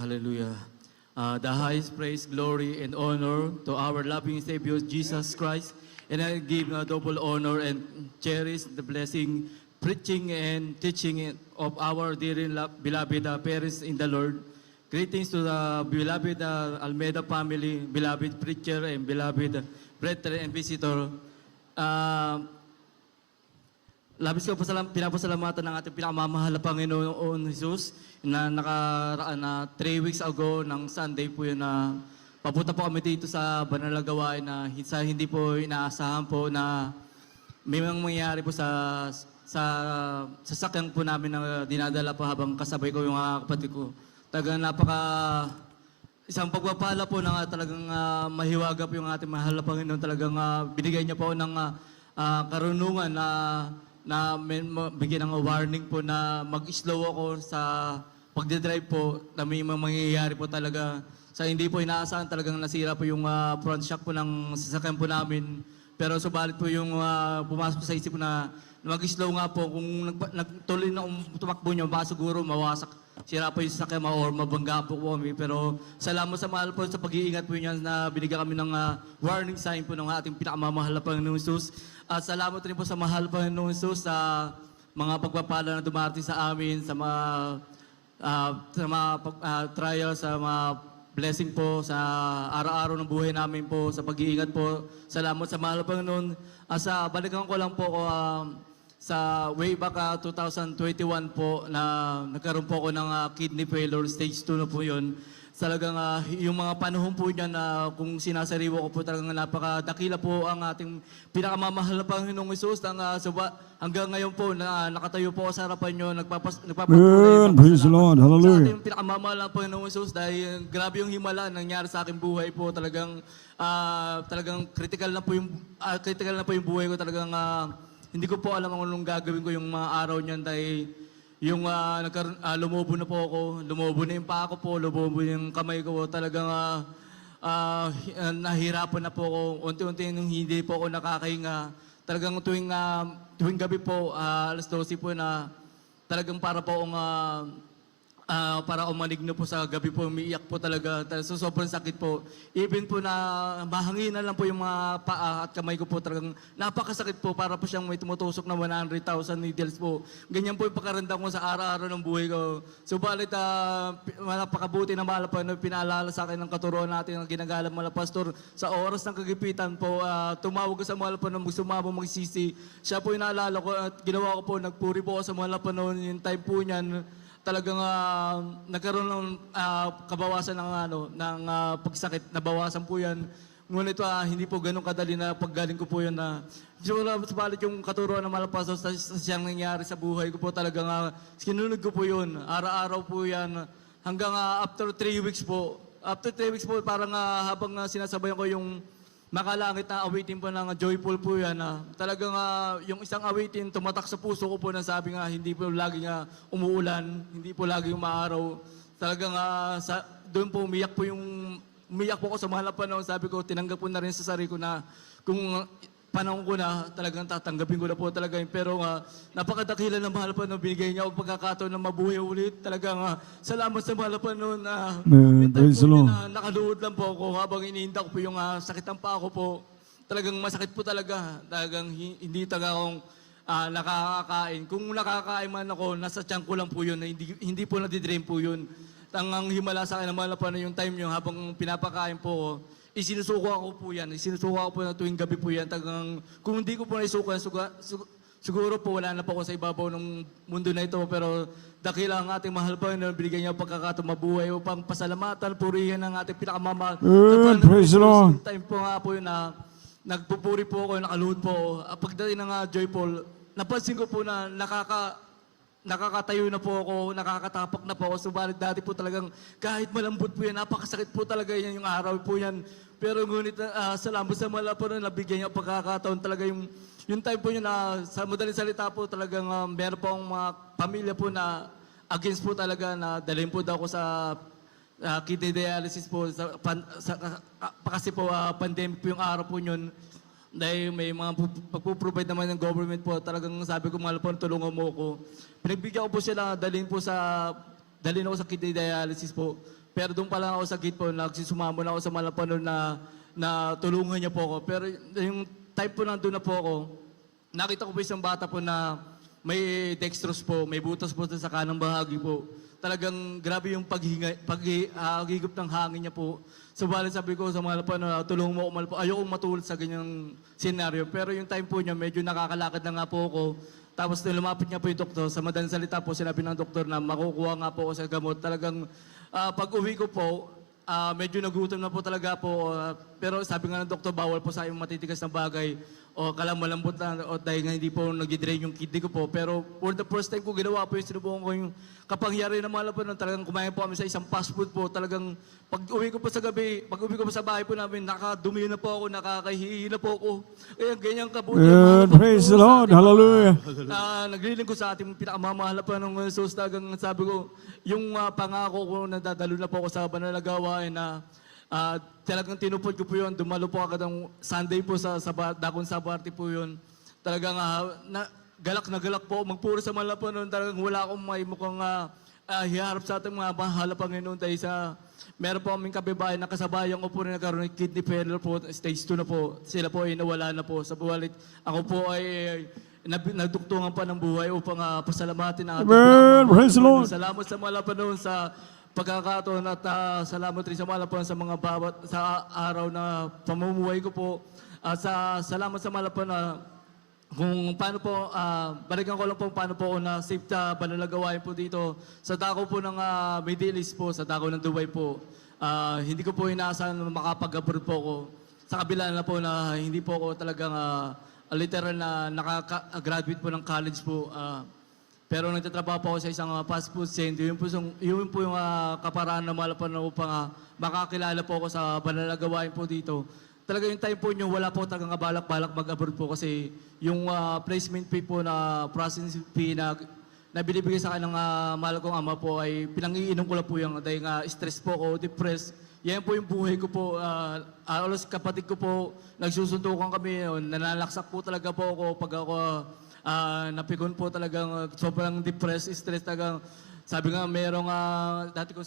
Hallelujah. The highest praise, glory, and honor to our loving Savior Jesus Christ. And I give double honor and cherish the blessing, preaching and teaching of our dear and beloved parents in the Lord. Greetings to the beloved Almeida family, beloved preacher and beloved brethren and visitor. Labis ko pinapasalamatan ng ating pinakamamahal na Panginoon Jesus na nakaraan na 3 weeks ago ng Sunday po yun na papunta po kami dito sa banal na gawain na hindi po inaasahan po na may mangyayari po sa sasakyan po namin na dinadala po habang kasabay ko yung mga kapatid ko. Talagang isang pagpapala po na talagang mahiwaga po yung ating mahal na Panginoon. Talagang binigay niya po ng karunungan na bigyan ng warning po na mag-slow ako sa pagdadrive po na may mangyayari po talaga. Sa hindi po inaasahan talagang nasira po yung front shock po ng sasakyan po namin. Pero subalit po yung pumasok sa isip na mag-slow nga po. Kung nagtuloy na tumakbo nyo, baka siguro mawasak. Sira po yung sasakyan or mabangga po kami. Pero salamat sa mahal po sa pag-iingat po niyan na binigyan kami ng warning sign po ng ating pinakamamahal na Panginoon Jesus. At salamat rin po sa mahal Panginoon Jesus sa mga pagpapala na dumarating sa amin, sa mga trials, sa mga blessing po, sa araw-araw ng buhay namin po, sa pag-iingat po. Salamat sa mahal Panginoon. Sa balikan ko lang po sa way back 2021 po na nagkaroon po ako ng kidney failure, stage 2 na po yun. Talagang yung mga panahon po niya na kung sinasariwa ko po talagang napakadakila po ang ating pinakamamahal na Panginoong Hesus. Hanggang ngayon po na nakatayo po ako sa harapan nyo, nagpapatuloy. Praise the Lord, hallelujah. Sa ating pinakamamahal na Panginoong Hesus dahil grabe yung himala nangyari sa aking buhay po. Talagang critical na po yung buhay ko. Talagang hindi ko po alam kung anong gagawin ko yung mga araw niyan dahil yung lumobo na po ako, lumobo na yung paa ko po, lumobo yung kamay ko po. Talagang nahirapan na po ako. Unti-unti nung hindi po ako nakakahinga. Talagang tuwing gabi po, alas 12 po na talagang para po akong para umaligno po sa gabi po, umiiyak po talaga. So, sobrang sakit po. Even po na mahanginan lang po yung mga paa at kamay ko po talagang napakasakit po. Para po siyang may tumutusok na 100,000 needles po. Ganyan po yung pakaramdam ko sa araw-araw ng buhay ko. Subalit, napakabuti na mahal po na pinaalala sa akin ng katuruan natin ng ginagalang mga pastor. Sa oras ng kagipitan po, tumawag ko sa mahal po na sumama magsisi. Siya po yung naalala ko at ginawa ko po, nagpuri po ako sa mahal po noon. Yung time po niyan, talagang nagkaroon ng kabawasan ng pagsakit, nabawasan po yan. Ngunit hindi po ganun kadali na paggaling ko po yan na subalit yung katuruan ng malapaso sa siyang nangyari sa buhay ko po talagang sinunod ko po yun. Araw-araw po yan hanggang after 3 weeks po. After 3 weeks po parang habang sinasabayan ko yung makalangit na awitin po ng joyful po yan. Talagang yung isang awitin tumatak sa puso ko po na sabi nga hindi po lagi umuulan, hindi po lagi umaaraw. Talagang doon po umiyak po ako sa mahal na panahon. Sabi ko, tinanggap ko na rin sa sarili ko na kung panahon ko na, talagang tatanggapin ko na po talaga yun. Pero napakadakila ng mahal pa noon, binigay niya ako pagkakataon na mabuhay ulit. Talagang salamat sa mahal pa noon na nakaluhod lang po ako habang inihinda ko po yung sakit ng paa ko po. Talagang masakit po talaga. Talagang hindi talaga akong nakakakain. Kung nakakain man ako, nasa tiyan ko lang po yun. Hindi po nadidrain po yun. Tangang himala sa akin ng mahal pa noon yung time nyo habang pinapakain po ako. Isinusuko ako po yan. Isinusuko ako po na tuwing gabi po yan. Kung hindi ko po naisuko, siguro po wala na po ako sa ibabaw ng mundo na ito. Pero dakila ang ating mahal pa na binigyan niya pagkakataon mabuhay upang pasalamatan, purihan ang ating pinakamamahal. Praise the Lord. Time po nga po yun na nagpupuri po ako, nakaluhod po ako. Pagdating ng joyful, napansin ko po na nakakatayo na po ako, nakakatapak na po ako. Subalit dati po talagang kahit malambot po yan, napakasakit po talaga yan yung araw po yan. Pero ngunit salamat sa mala po na nabigyan niya pagkakataon talaga yung time po niya na sa madaling salita po talagang meron po ang mga pamilya po na against po talaga na dalhin po daw ako sa kidney dialysis po kasi po pandemic po yung araw po yun. Dahil may mga pagpuprovide naman ng government po, talagang sabi ko, mahal po, tulungan mo ko. Pinagbigyan ko po sila, dalhin po sa dalhin ako sa kidney dialysis po. Pero doon pa lang ako sa gate po, nagsisumamo na ako sa Malapanon na tulungan niya po ako. Pero yung type po nandun na po ako, nakita ko po isang bata po na may dextrose po, may butas po sa kanang bahagi po. Talagang grabe yung paghigop ng hangin niya po. Subalit sabi ko sa Malapanon, tulungan mo ako Malapanon. Ayoko matulad sa ganyang senaryo. Pero yung time po niya, medyo nakakalakad na nga po ako. Tapos nung lumapit nga po yung doktor, sa madaling salita po, sinabi ng doktor na makukuha nga po ako sa gamot. Talagang pag uwi ko po, medyo nagutom na po talaga po. Pero sabi nga ng doktor, bawal po sa yung matitigas na bagay. O kala malambot na, o dahil nga hindi po nag-drain yung kidney ko po. Pero for the first time ko ginawa po yung sinubukan ko yung kapangyari na Malapanon. Talagang kumain po kami sa isang fast food po. Talagang pag uwi ko po sa gabi, pag uwi ko po sa bahay po namin, nakadumi na po ako, nakakahihi na po ako. Kaya ganyan kabuti. And praise the Lord. Hallelujah. Naglilin ko sa ating pinakamamahal na Panginoong Jesus. Talagang sabi ko, yung pangako ko na dadalo na po ako sa banal na gawain na talagang tinupod ko po yun. Dumalo po agad ang Sunday po sa Dakon Sabarte po yun. Talagang galak na galak po. Magpuro sa Malapanon. Talagang wala akong may mukhang hiharap sa ating mga mahal na Panginoon. Dahil meron po kaming kabibayan na kasabayan ko po rin nagkaroon ng kidney failure po. Stage 2 na po. Sila po ay nawala na po. Sa buwalit, ako po ay nagduktungan pa ng buhay upang pasalamatin ang ating Amen. Praise the Lord. Salamat sa Malapanon sa pagkakataon at salamat rin sa Malapanon sa mga sa araw na pamumuhay ko po. Salamat sa Malapanon kung paano po, balikan ko lang po paano po ako na safe na banalagawain po dito sa dako po ng Middle East po, sa dako ng Dubai po. Hindi ko po inaasahan na makapag-abroad po ako. Sa kabila na po na hindi po ako talagang literal na nakaka-graduate po ng college po. Pero nagtatrabaho po ako sa isang fast food chain. Yun po yung kaparaan na Malapanon upang makakilala po ako sa banalagawain po dito. Talaga yung time po nyo, wala po talagang kabalak-balak mag-abroad po kasi yung placement fee po na processing fee na binibigay sa akin ng mahal kong ama po ay pinangiinom ko lang po yung dahil stress po ako, depressed. Yan po yung buhay ko po. Alos kapatid ko po, nagsusuntukan kami, nanalaksak po talaga po ako pag ako napikon po talagang sobrang depressed, stress talagang. Sabi nga, merong dati kong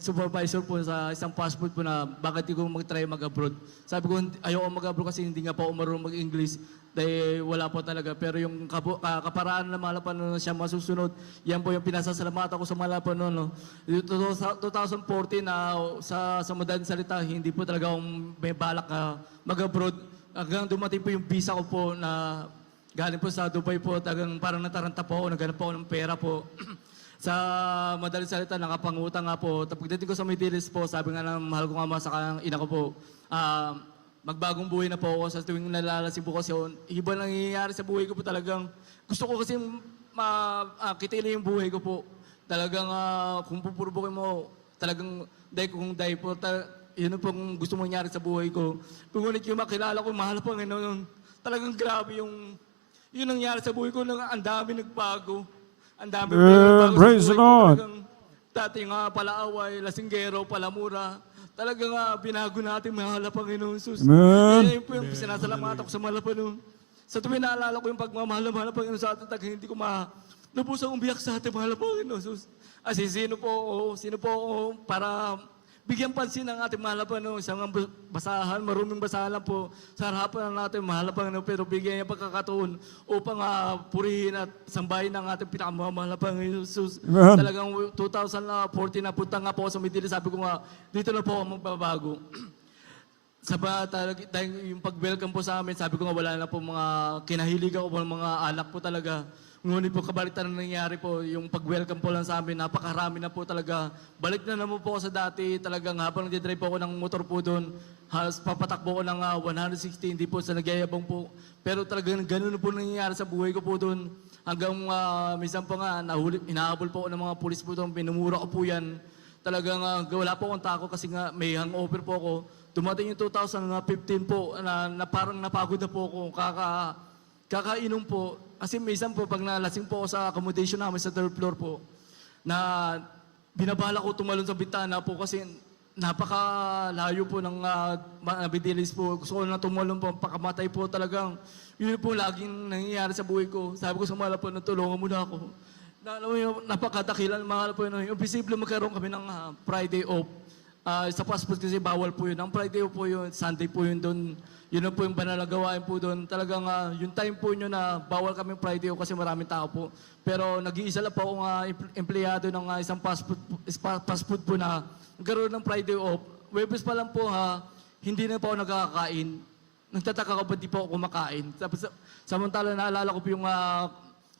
supervisor po sa isang fast food po na bakit di ko mag-try mag-abroad. Sabi ko, ayoko mag-abroad kasi hindi nga po ako marunong mag-English dahil wala po talaga. Pero yung kaparaan na Malapanon na siya masusunod, yan po yung pinasasalamatan ko sa Malapanon. No? 2014 sa madaling salita, hindi po talaga akong may balak mag-abroad. Hanggang dumating po yung visa ko po na galing po sa Dubai po, talagang parang nataranta po ako, naghanap po ako ng pera po. Sa madaling salita, nakapangutang nga po. Pagdating ko sa Middle East po, sabi nga ng mahal ko nga mga sa ina ko po, magbagong buhay na po ako sa tuwing nalalasing po kasi iba lang nangyayari sa buhay ko po talagang. Gusto ko kasi kitain yung buhay ko po. Talagang kung pupurbukin mo, talagang dahil po, yun pong gusto mong nangyari sa buhay ko. Ngunit yung makilala ko, mahal po Panginoon, talagang grabe yun nangyari sa buhay ko, ang dami nagbago. Ang dami praise the Lord. Dati nga palaaway, lasinggero, palamura. Talagang binago natin mahal na Panginoon Jesus. Amen. Yan po yung sinasalamatan ko sa Malapanon. Sa tuwing naalala ko yung pagmamahal na Panginoon sa atin, hindi ko lubusang umiyak sa ating mahal na Panginoon Jesus. Sino po ako para bigyan pansin ng ating mahal na Panginoon. Isang basahan, maruming basahan lang po sa harapan natin mahal na Panginoon, pero bigyan niya pagkakataon upang purihin at sambahin ng ating pinakamahal na Panginoon Jesus. Amen. Talagang 2014 na punta nga po ako sa Midili, sabi ko nga, dito na po ako magbabago. Dahil yung pag-welcome po sa amin, sabi ko nga wala na po mga kinahilig ako, mga alak po talaga. Ngunit po kabalitan na nangyari po, yung pag-welcome po lang sa amin, napakarami na po talaga. Balik na naman po ako sa dati, talagang habang nag-drive po ako ng motor po doon, papatakbo ko ng 160, hindi po sa nagyayabang po. Pero talagang ganun po nangyayari sa buhay ko po doon. Hanggang minsan pa nga, hinahabol po ako ng mga pulis po doon, pinumura ko po yan. Talagang wala po akong tako kasi nga may hangover po ako. Dumating yung 2015 po, na parang napagod na po ako, kakainom po. Kasi minsan po, pag nalasing po ako sa accommodation namin sa third floor po, na binabala ko tumalon sa bintana po kasi napakalayo po ng Middle po. Gusto ko na tumalon po, pakamatay po talagang. Yun po laging nangyayari sa buhay ko. Sabi ko sa Malapanon, tulungan mo na ako. alam mo yung napakadakilan, mahal po yun. Yung posible magkaroon kami ng Friday off. Sa passport kasi bawal po yun. Ang Friday off po yun, Sunday po yun doon. Yun na po yung banalagawain po doon. Talagang yung time po nyo na bawal kami Friday off kasi maraming tao po. Pero nag-iisa lang po akong empleyado ng isang fast food po na nagkaroon ng Friday off. Webes pa lang po hindi na po ako nakakakain. Nagtataka ko ba't di po ako kumakain. Tapos samantala naalala ko po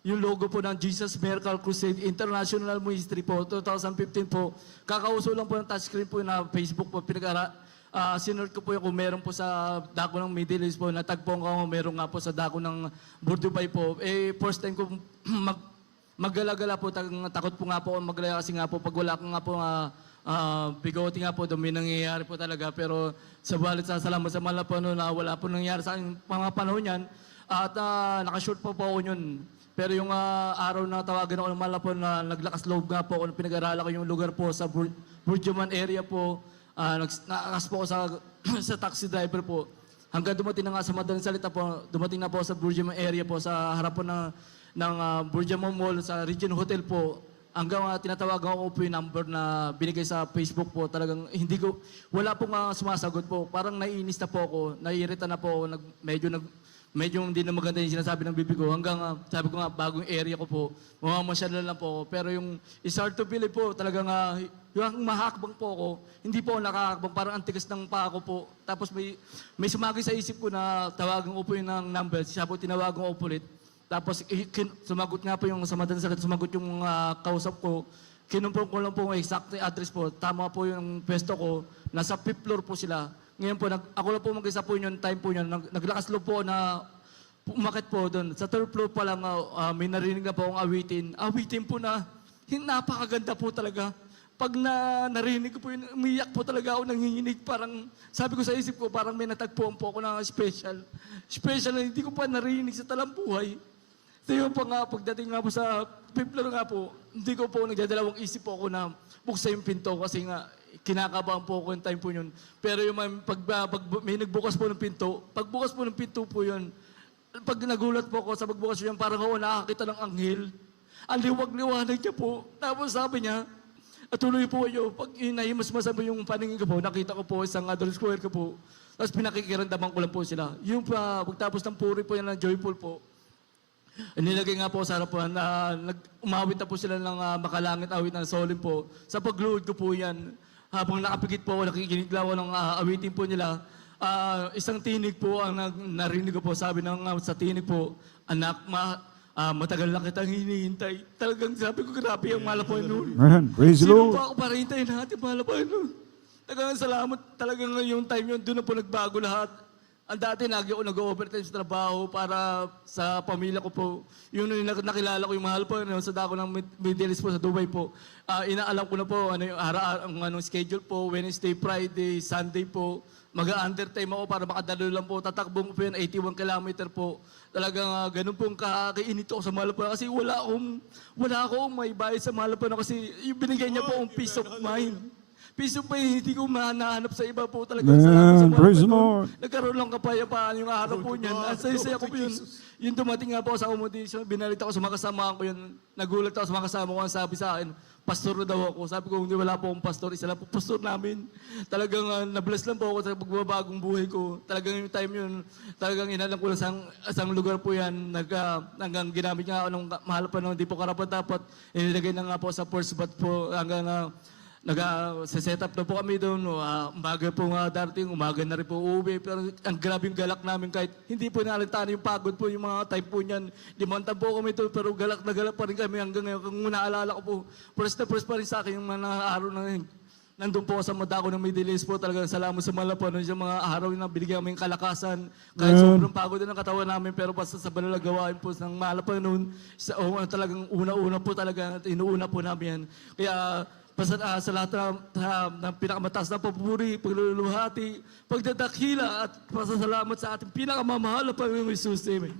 yung logo po ng Jesus Miracle Crusade International Ministry po, 2015 po. Kakauso lang po ng touchscreen po na Facebook po. Sinort ko po yung kung meron po sa dako ng Middle East po. Natagpong ko meron nga po sa dako ng Burdubay po. First time ko maggala-gala po. Takot po nga po ako maggala kasi nga po pag wala ko nga po bigote nga po, may nangyayari po talaga. Pero sa balit sa salamat sa mahal po na wala po nangyayari sa akin mga panahon yan. At nakashort po ako yun. Pero yung araw na tawagan ako ng mahal po na naglakas loob nga po ako, pinag-aralan ko yung lugar po sa Burjuman area po. Nakakas po ako sa taxi driver po. Hanggang dumating na nga sa madaling salita po, dumating na po sa Burjuman area po, sa harap po ng Burjuman Mall, sa Regent Hotel po. Hanggang tinatawagan ko po yung number na binigay sa Facebook po. Talagang wala pong sumasagot po. Parang naiinis na po ako, naiirita na po ako, medyo hindi na maganda yung sinasabi ng bibig ko. Hanggang sabi ko nga, bagong area ko po, mamamasyal lang po ako. Pero yung it's hard to believe po, talagang yung mahakbang po ako, hindi po ako nakakakbang, parang antigas ng paa ko po. Tapos may sumagi sa isip ko na tawagan ko po yun ng number. Siya po tinawagan ko po ulit. Tapos sumagot nga po yung sa madaling sakit, sumagot yung kausap ko. Kinumpong ko lang po yung exact address po. Tama po yung pwesto ko. Nasa 5th floor po sila. Ngayon po, ako lang po mag-isa po yun, time po yun. Naglakas loob po na umakit po doon. Sa 3rd floor pa lang, may narinig na po akong awitin. Awitin po na, napakaganda po talaga. Pag narinig ko po yun, umiyak po talaga ako, nanginginig. Parang, sabi ko sa isip ko, parang may natagpuan po ako na special. Special na hindi ko pa narinig sa talambuhay. So yun po nga, pagdating nga po sa 5th floor nga po, hindi ko po nagdadalawang isip po ako na buksan yung pinto kasi nga, kinakabahan po ako yung time po yun. Pero yung may nagbukas po ng pinto, pagbukas po ng pinto po yun, pag nagulat po ako sa pagbukas yun, parang ako nakakita ng anghel. Ang liwag-liwanag niya po. Tapos sabi niya, at tuloy po kayo, pag inahimas-masa mo yung paningin ko po, nakita ko po isang Adol Square ko po, tapos pinakikirandaman ko lang po sila. Yung pagtapos ng puri po yan ng Joyful po, nilagay nga po sa harapan na umawit na po sila ng makalangit awit ng solim po. Sa pagluhod ko po yan, habang nakapikit po ako, nakikinig lang ako ng awitin po nila, isang tinig po ang narinig ko po, sabi sa tinig po, anak, matagal na kitang hinihintay. Talagang sabi ko, grabe ang malapoy noon. Amen. Praise the Sino Lord. pa ako para hintayin natin malapoy noon? Talagang salamat, talagang yung time yun, doon na po nagbago lahat. Ang dati, lagi ako nag-overtime sa trabaho para sa pamilya ko po. Yun yung nakilala ko yung mahal po, sa dako ng Middle East po, sa Dubai po. Inaalam ko na po, anong schedule po, Wednesday, Friday, Sunday po. Mag-undertime ako para makadalo lang po. Tatakbong po yan, 81 kilometer po. Talagang ganun po kakainito ako sa mahal po. Kasi wala akong may bayad sa mahal po kasi yung binigay niya po ang peace of mind. Peace of mind, hindi ko mahanap sa iba po talaga. Salamat sa Praise the mga Lord. nagkaroon lang kapayapaan yung araw po niyan. At saya-saya ko po yun. Yung dumating nga po sa accommodation, binalita ko sa mga kasama ko yun. Nagulat ako sa mga kasama ko, sabi sa akin, pastor na daw ako. Sabi ko, hindi wala po akong pastor, isa lang po pastor namin. Talagang na-bless lang po ako sa pagbabagong buhay ko. Talagang yung time yun, talagang inalam ko lang sa lugar po yan. Hanggang ginamit nga ako ng mahal pa nung hindi po karapat-dapat. Inilagay na nga po sa first bat po hanggang set up na po kami doon. Umaga po nga darating, umaga na rin po uuwi. Pero ang grabing galak namin kahit hindi po nalitaan yung pagod po yung mga type po niyan. Limantan po kami doon pero galak na galak pa rin kami hanggang ngayon. Kung naalala ko po, first na first pa rin sa akin yung mga araw na nandun po sa madako ng Middle East po. Talagang salamat sa Malapon. Yung mga araw na binigyan kami yung kalakasan. Kahit sobrang pagod na ng katawan namin pero basta sa gawain po ng Malapon noon, talagang una-una po talaga, inuuna po namin yan. Kaya sa lahat ng pinakamataas na papuri, pagluluhati, pagdadakila at pasasalamat sa ating pinakamamahal na Panginoong Jesus. Amen.